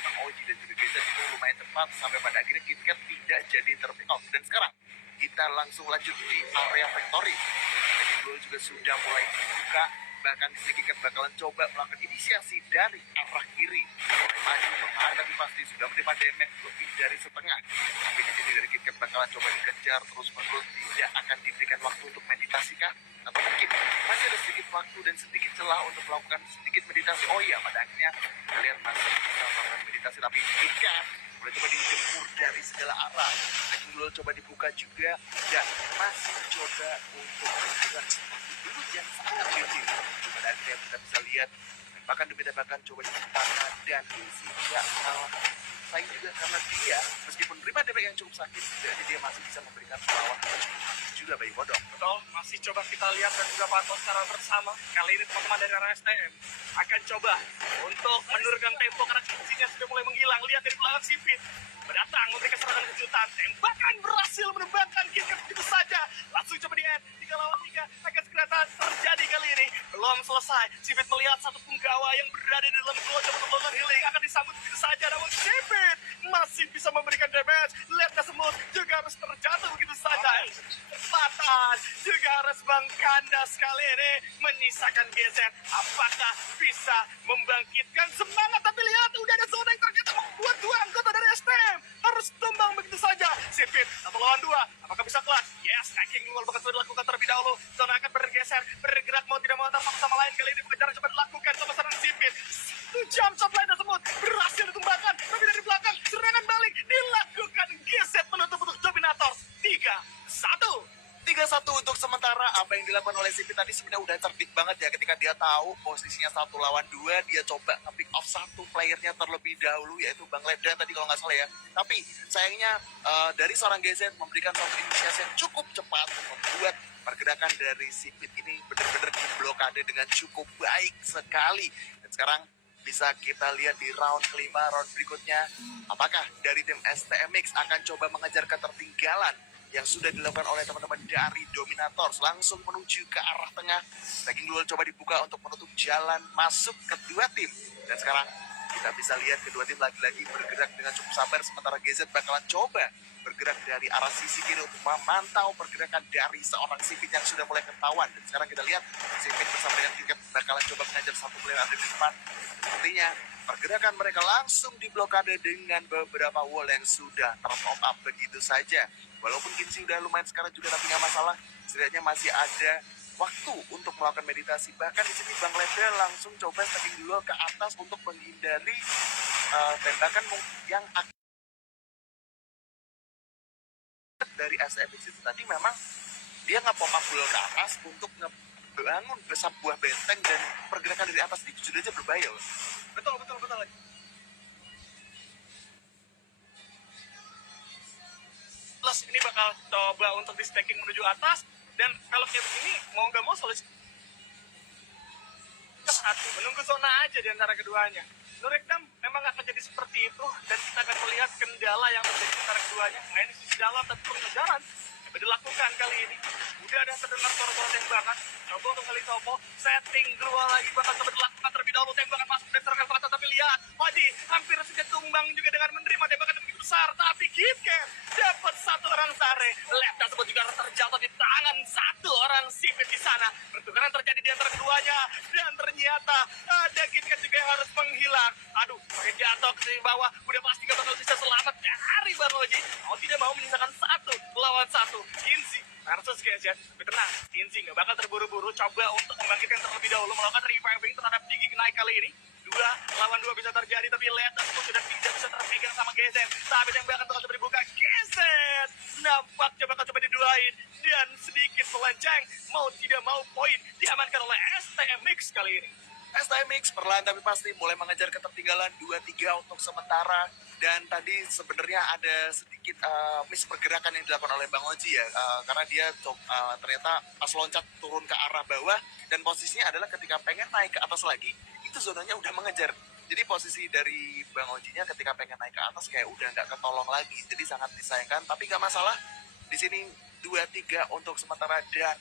Bang Oji dan juga Geza itu lumayan cepat sampai pada akhirnya KitKat tidak jadi terpick off. Dan sekarang kita langsung lanjut di area factory. Tadi dulu juga sudah mulai dibuka, bahkan di sini KitKat bakalan coba melakukan inisiasi dari arah kiri, mulai maju bertahan, tapi pasti sudah menerima damage lebih dari setengah. Tapi di sini dari KitKat bakalan coba dikejar terus menerus, tidak akan diberikan waktu untuk meditasi kah? Atau mungkin masih ada sedikit waktu dan sedikit celah untuk melakukan sedikit meditasi. Oh iya, pada akhirnya kalian masih bisa melakukan meditasi, tapi KitKat mulai coba dijempur dari segala arah. Lagi dulu coba dibuka juga, dan masih coba untuk bergerak dulu yang sangat licin. Pada akhirnya kita bisa lihat bahkan demi tembakan coba dipatahkan, dan Kingsley tidak kalah saing juga karena dia meskipun terima damage yang cukup sakit, jadi dia masih bisa memberikan perlawanan juga bagi Bodong. Betul, masih coba kita lihat dan juga pantau secara bersama. Kali ini teman-teman dari arah STM akan coba untuk menurunkan tempo karena Kingsley-nya sudah mulai menghilang. Lihat dari belakang Sipit berdatang memberikan serangan kejutan, tembakan berhasil menembakkan KitKat begitu saja. Langsung coba di-end 3 lawan 3 akan segera terjadi kali ini. Belum selesai, Sipit melihat satu punggawa yang berada di dalam gua untuk melakukan healing akan disambut begitu saja, namun Sipit masih bisa memberikan damage. Lihat Semut juga harus terjatuh begitu saja. Kesempatan juga harus Bang Kandas kali ini menyisakan GZ. Apakah bisa membangkitkan semangat? Tapi lihat, udah ada zona yang ternyata membuat 2 anggota dari STM harus tumbang begitu saja. Sipit 1 lawan 2, apakah bisa kelas? Yes, stacking duel bakal sudah dilakukan terlebih dahulu. Zona akan bergeser, bergerak mau tidak mau antar satu sama lain. Kali ini pengejaran coba dilakukan sama serangan Sipit. 1 jam shot lain Semut berhasil ditumbangkan, tapi dari belakang serangan balik dilakukan. GZ menutup untuk Dominator 3-1. 3-1 untuk sementara. Apa yang dilakukan oleh Sipit tadi sebenarnya udah cerdik banget ya, ketika dia tahu posisinya 1 lawan 2, dia coba nge-pick off satu playernya terlebih dahulu, yaitu Bang Ledra tadi kalau nggak salah ya. Tapi sayangnya dari seorang GZ memberikan satu inisiasi yang cukup cepat, membuat pergerakan dari Sipit ini benar-benar diblokade dengan cukup baik sekali. Dan sekarang bisa kita lihat di round kelima, round berikutnya, apakah dari tim STMX akan coba mengejar ketertinggalan yang sudah dilakukan oleh teman-teman dari Dominators langsung menuju ke arah tengah. Daging duel coba dibuka untuk menutup jalan masuk kedua tim. Dan sekarang kita bisa lihat kedua tim lagi-lagi bergerak dengan cukup sabar, sementara GZ bakalan coba bergerak dari arah sisi kiri untuk memantau pergerakan dari seorang Sipit yang sudah mulai ketahuan. Dan sekarang kita lihat Sipit bersama dengan KitKat bakalan coba mengajar satu player ada di depan. Sepertinya pergerakan mereka langsung diblokade dengan beberapa wall yang sudah tertop up begitu saja. Walaupun Kingsley udah lumayan sekarang juga, tapi nggak masalah. Setidaknya masih ada waktu untuk melakukan meditasi. Bahkan di sini Bang Ledra langsung coba stacking dulu ke atas untuk menghindari tembakan yang dari SFX itu tadi. Memang dia nge-pop up dulu ke atas untuk ngebangun sebuah benteng, dan pergerakan dari atas ini jujur aja berbahaya loh. Betul. Plus ini bakal coba untuk di stacking menuju atas, dan kalau kayak begini mau nggak mau solusi satu, menunggu zona aja di antara keduanya. Nurekdam memang akan jadi seperti itu, dan kita akan melihat kendala yang terjadi di antara keduanya. Nah, ini sisi dalam tapi pengejaran yang dilakukan kali ini. Udah ada terdengar suara-suara tembakan. Coba untuk kali Topo, setting dua lagi bakal coba dilakukan terlebih dahulu. Tembakan masuk dan serangan ke atas, tapi lihat, Wadi hampir saja tumbang juga dengan menerima tembakan yang begitu besar. Tapi KitKat dapat satu orang Tare. Lab tersebut juga terjatuh di tangan satu orang Sipit di sana. Pertukaran terjadi di antara keduanya, dan ternyata ada KitKat juga yang harus menghilang. Aduh, makin jatuh ke bawah. Udah pasti gak bakal bisa selamat dari Bang Oji. Mau tidak mau menyisakan 1 lawan 1. Kingsley versus GZ. Tapi tenang, Kingsley gak bakal terburu-buru. Coba untuk membangkitkan terlebih dahulu, melakukan reviving terhadap Digi naik kali ini. 2 lawan 2 bisa terjadi, tapi lihat tersebut sudah tidak bisa terpegang sama GZ. Tapi tembakan bakal coba dibuka. GZ nampaknya bakal coba diduain, dan sedikit melenceng. Mau tidak mau poin diamankan oleh STMX kali ini. STMX perlahan tapi pasti mulai mengejar ketertinggalan 2-3 untuk sementara. Dan tadi sebenarnya ada sedikit miss pergerakan yang dilakukan oleh Bang Oji ya, karena dia ternyata pas loncat turun ke arah bawah, dan posisinya adalah ketika pengen naik ke atas lagi, itu zonanya udah mengejar. Jadi posisi dari Bang Ojinya ketika pengen naik ke atas kayak udah nggak ketolong lagi, jadi sangat disayangkan. Tapi nggak masalah, di sini 2-3 untuk sementara, dan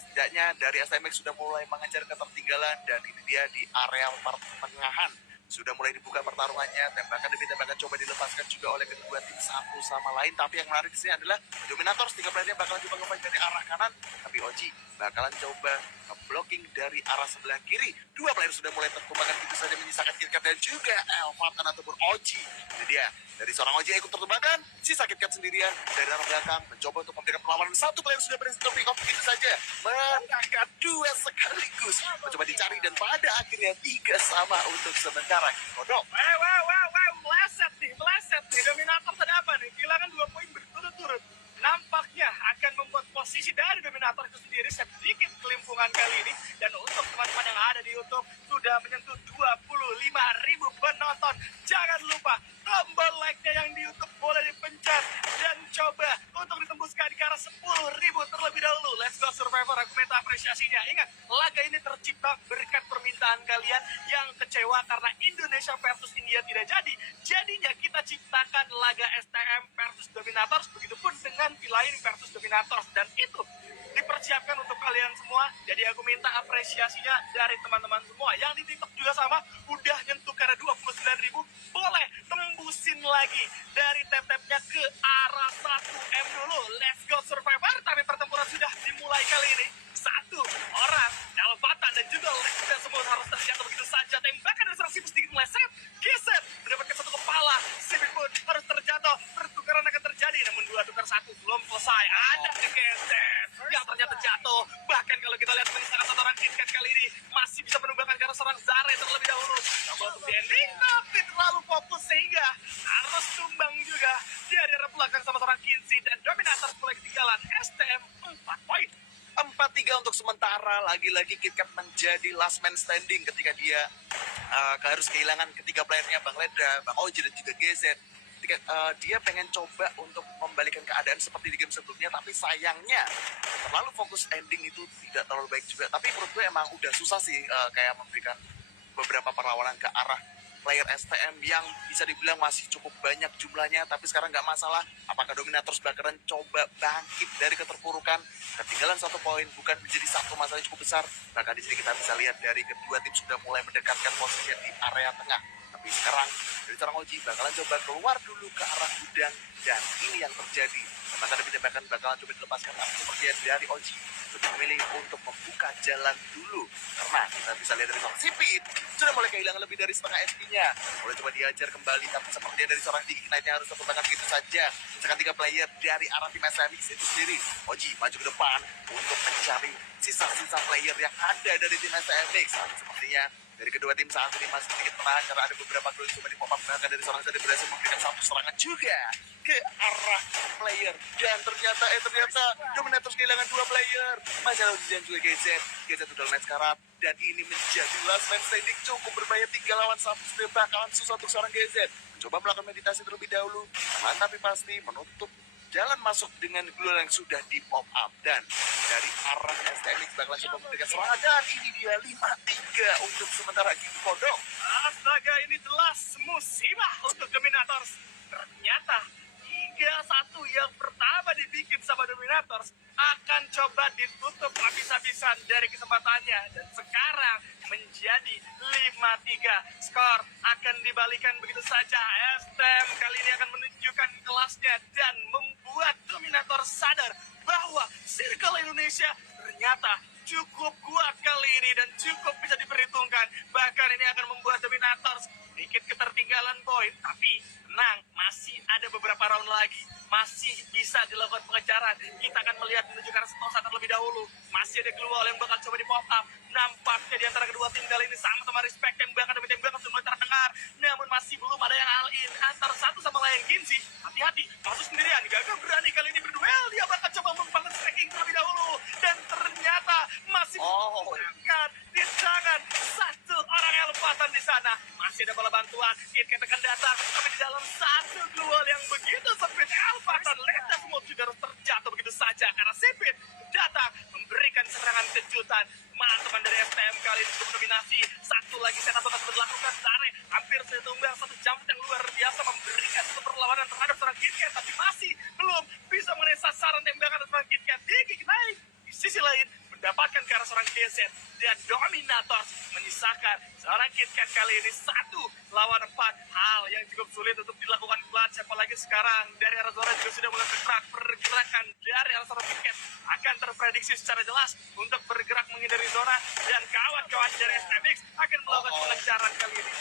setidaknya dari STMX sudah mulai mengejar ketertinggalan, dan ini dia di area pertengahan sudah mulai dibuka pertarungannya, tembakan demi tembakan coba dilepaskan juga oleh kedua tim satu sama lain. Tapi yang menarik di sini adalah Dominators 3 playernya bakalan coba nge-fight dari arah kanan, tapi Oji bakalan coba blocking dari arah sebelah kiri. Dua player sudah mulai tertumbangkan gitu saja, menyisakan KitKat dan juga Elvatan ataupun Oji. Ini dia, dari seorang Oji yang ikut tertumbangkan, sisa KitKat sendirian dari arah belakang mencoba untuk memberikan perlawanan. Satu player sudah berhasil pick off begitu saja, menangkap dua sekaligus, mencoba dicari dan pada akhirnya 3 sama untuk sementara. Kodok. Meleset nih. Dominator ada apa nih? Kehilangan 2 poin berturut-turut. Nampaknya akan membuat posisi dari Dominator itu sendiri sedikit kelimpungan kali ini. Dan untuk teman-teman yang ada di YouTube, sudah menyentuh 25.000 penonton. Jangan lupa tombol like-nya yang di YouTube boleh dipencet. Dan coba untuk ditembuskan ke arah 10.000 terlebih dahulu. Let's go Survivor, aku minta apresiasinya. Ingat, laga ini tercipta berkat permintaan kalian yang kecewa karena Indonesia versus India tidak jadi. Jadinya kita ciptakan laga STM versus Dominators, begitupun dengan Villain versus Dominators. Dan itu dipersiapkan untuk kalian semua. Jadi aku minta apresiasinya dari teman-teman semua. Yang di TikTok juga sama, udah nyentuh karena 29.000. Boleh tembusin lagi dari tap-tapnya ke arah 1M dulu. Let's go Survivor. Tapi pertempuran sudah dimulai kali ini. Satu orang, Elvatan dan juga Lekda semua harus terjatuh begitu saja. Tembakan dari serang Sipit sedikit meleset. Geser, mendapatkan satu kepala. Sipit pun harus terjatuh. Pertukaran akan terjadi, namun 2 tukar 1 belum selesai. Ada kegeser yang ternyata jatuh. Bahkan kalau kita lihat menyisakan satu orang KitKat kali ini masih bisa menumbangkan karena seorang Zare terlebih dahulu. Coba untuk ending, tapi terlalu fokus sehingga harus tumbang juga. Dia di arah belakang sama seorang Kinsey dan Dominator mulai ketinggalan. STM 4 poin. 4-3 untuk sementara. Lagi-lagi KitKat menjadi last man standing ketika dia harus kehilangan ketiga playernya, Bang Ledra, Bang Oji dan juga GZ. Dia pengen coba untuk membalikan keadaan seperti di game sebelumnya, tapi sayangnya terlalu fokus ending itu tidak terlalu baik juga. Tapi menurut gue emang udah susah sih kayak memberikan beberapa perlawanan ke arah player STM yang bisa dibilang masih cukup banyak jumlahnya. Tapi sekarang nggak masalah, apakah Dominators bakalan coba bangkit dari keterpurukan. Ketinggalan 1 poin bukan menjadi satu masalah yang cukup besar. Bahkan di sini kita bisa lihat dari kedua tim sudah mulai mendekatkan posisinya di area tengah. Tapi sekarang dari seorang Oji bakalan coba keluar dulu ke arah gudang, dan ini yang terjadi. Tembakan demi tembakan bakalan coba dilepaskan, tapi sepertinya dari Oji lebih memilih untuk membuka jalan dulu. Karena kita bisa lihat dari seorang Sipit sudah mulai kehilangan lebih dari setengah SP-nya. Mulai coba diajar kembali, tapi sepertinya dari seorang Ignite-nya harus terpotongkan begitu saja. Misalkan 3 player dari arah tim SMX itu sendiri. Oji maju ke depan untuk mencari sisa-sisa player yang ada dari tim SMX. Sepertinya dari kedua tim saat ini masih sedikit menahan karena ada beberapa gol coba dipop-up, bahkan dari seorang Zade berhasil memberikan satu serangan juga ke arah player, dan ternyata Dominators kehilangan 2 player, masih ada Uji dan juga GZ udah main sekarang, dan ini menjadi last man standing. Cukup berbahaya, 3 lawan 1 sudah bakalan susah untuk seorang GZ. Mencoba melakukan meditasi terlebih dahulu, tapi pasti menutup jalan masuk dengan gol yang sudah di pop up, dan dari arah STMX bakalan coba memberikan serangan, dan ini dia 5-3 untuk sementara gitu Kodok. Astaga, ini jelas musibah untuk Dominators. Ternyata 3-1 yang pertama dibikin sama Dominators akan coba ditutup habis-habisan dari kesempatannya, dan sekarang menjadi 5-3. Skor akan dibalikan begitu saja. STM kali ini akan menunjukkan kelasnya dan membuat Dominator sadar bahwa Circle Indonesia ternyata cukup kuat kali ini dan cukup bisa diperhitungkan. Bahkan ini akan membuat Dominators sedikit ketertinggalan poin, tapi tenang, masih ada beberapa round lagi, masih bisa dilakukan pengejaran. Kita akan melihat menuju ke arah Sentosa terlebih dahulu. Masih ada keluar yang bakal coba di pop up. Nampaknya di antara kedua tim kali ini sama-sama respect, tembakan demi tembakan sudah mulai terdengar, namun masih belum ada yang all in antara satu sama lain. Kinsey hati-hati, masuk sendirian, gagal berani kali ini berduel. Dia bakal coba membangun stacking terlebih dahulu, dan ternyata masih menggunakan di tangan satu orang Elvatan di sana. Masih ada bola bantuan, KitKat akan datang, tapi di dalam satu duel yang begitu sempit, Elvatan Leda semua juga harus terjatuh begitu saja karena Sipit datang memberikan serangan kejutan. Teman-teman dari STM kali ini cukup dominasi. Satu lagi setup akan dilakukan. Zare hampir saja tumbang, satu jump yang luar biasa memberikan satu perlawanan terhadap seorang KitKat, tapi masih belum bisa mengenai sasaran tembakan seorang KitKat. Dikit naik di sisi lain mendapatkan ke arah seorang GZ, dan Dominators menyisakan seorang KitKat kali ini 1 lawan 4. Hal yang cukup sulit untuk dilakukan Clutch, apalagi sekarang dari arah Zora juga sudah mulai bergerak. Pergerakan dari arah Zora Tiket akan terprediksi secara jelas untuk bergerak menghindari zona, dan kawan-kawan dari STMX akan melakukan pengejaran kali ini.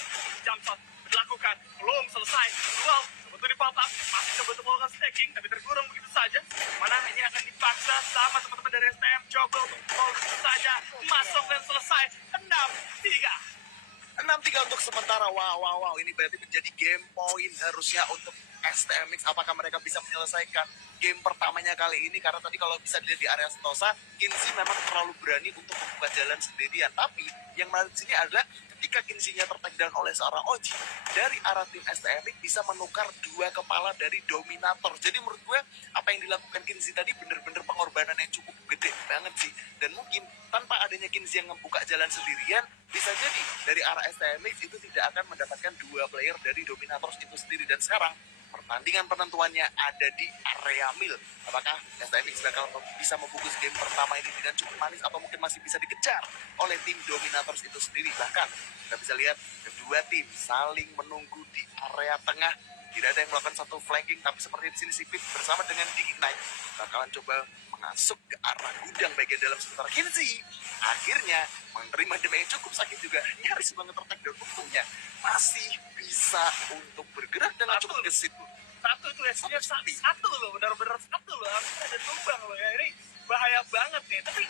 Jump shot dilakukan, belum selesai. Duel untuk dipaltap, masih coba untuk melakukan stacking, tapi terkurung begitu saja. Mana ini akan dipaksa sama teman-teman dari STM, coba untuk begitu saja, masuk dan selesai. 6-3. 6-3 untuk sementara. Wow. Ini berarti menjadi game point harusnya untuk STMX. Apakah mereka bisa menyelesaikan game pertamanya kali ini? Karena tadi kalau bisa dilihat di area Sentosa, Kinsey memang terlalu berani untuk membuka jalan sendirian. Tapi yang menarik di sini adalah ketika Kinsey-nya tertakedown oleh seorang Oji, dari arah tim STMX bisa menukar 2 kepala dari Dominator. Jadi menurut gue, apa yang dilakukan Kinsey tadi bener-bener pengorbanan yang cukup gede banget sih. Dan mungkin tanpa adanya Kinsey yang membuka jalan sendirian, bisa jadi dari arah STMX itu tidak akan mendapatkan 2 player dari Dominator itu sendiri. Dan sekarang pertandingan penentuannya ada di area mil. Apakah STMX bakal bisa membungkus game pertama ini dengan cukup manis, atau mungkin masih bisa dikejar oleh tim Dominators itu sendiri? Bahkan kita bisa lihat kedua tim saling menunggu di area tengah. Tidak ada yang melakukan satu flanking, tapi seperti di sini si Pip bersama dengan D-Ignite bakalan coba masuk ke arah gudang bagian dalam, sementara Kinsey akhirnya menerima damage yang cukup sakit juga, nyaris banget tertakedown. Untungnya masih bisa untuk bergerak dengan cukup gesit. Satu itu SG satu loh, benar-benar satu loh, harusnya ada tumbang loh ya. Ini bahaya banget nih. Tapi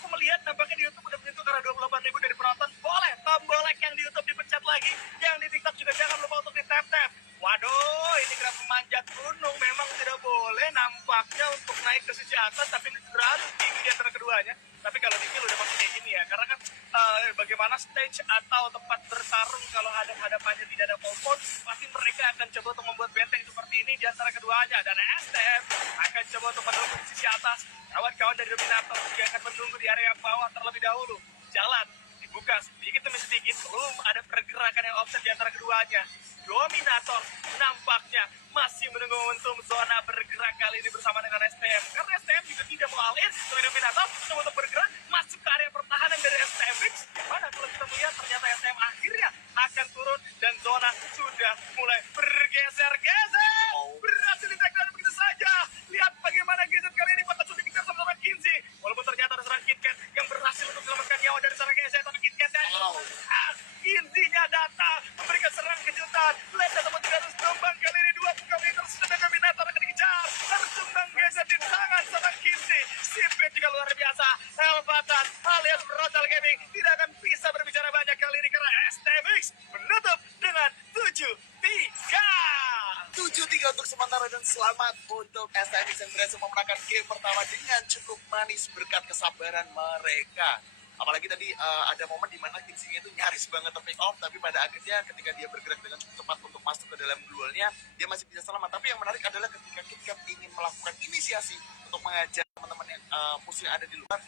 aku melihat nampaknya di YouTube udah menyentuh karena 28.000 dari penonton. Boleh tombol like yang di YouTube dipencet lagi, yang di TikTok juga jangan lupa untuk di tap-tap. Waduh, ini kira pemanjat gunung, memang tidak boleh nampaknya untuk naik ke sisi atas, tapi ini terlalu tinggi di antara keduanya. Tapi kalau di udah pasti kayak gini ya, karena kan bagaimana stage atau tempat bertarung kalau hadapannya tidak ada pohon, pasti mereka akan coba untuk membuat benteng seperti ini di antara keduanya. Dan STM akan coba untuk menunggu di sisi atas. Kawan-kawan dari Dominator juga akan menunggu di area bawah terlebih dahulu. Jalan dibuka sedikit demi sedikit, belum ada pergerakan yang offset di antara keduanya. Dominator nampaknya masih menunggu momentum zona bergerak kali ini bersama dengan STM. Karena STM juga tidak mau all in, tapi Dominator coba untuk bergerak masuk ke area pertahanan dari STMX. Mana kalau kita melihat ternyata STM akhirnya akan turun dan zona sudah mulai bergeser-geser. Berhasil di-takedown begitu saja. Lihat bagaimana gadget kali ini bakal sudah dikejar sama Kinsey. Walaupun ternyata ada seorang KitKat yang berhasil untuk selamatkan nyawa dari seorang GZ, tapi KitKat dan Kinsey-nya datang memberikan serang kejutan. Lihat teman tidak harus tumbang kali ini, 2 meter sudah Dominator akan dikejar. Harus tumbang GZ di tangan sama Kinsey. Sipit juga luar biasa. Elvatan alias Frontal Gaming tidak akan bisa berbicara banyak kali ini karena STMX menutup dengan 7-3. 7-3 untuk sementara, dan selamat untuk STMX yang berhasil memenangkan game pertama dengan cukup manis berkat kesabaran mereka. Apalagi tadi ada momen di mana Kinsey itu nyaris banget ter-pick off, tapi pada akhirnya ketika dia bergerak dengan cukup cepat untuk masuk ke dalam duelnya, dia masih bisa selamat. Tapi yang menarik adalah ketika KitKat ingin melakukan inisiasi untuk mengajar teman-teman yang musuh yang ada di luar,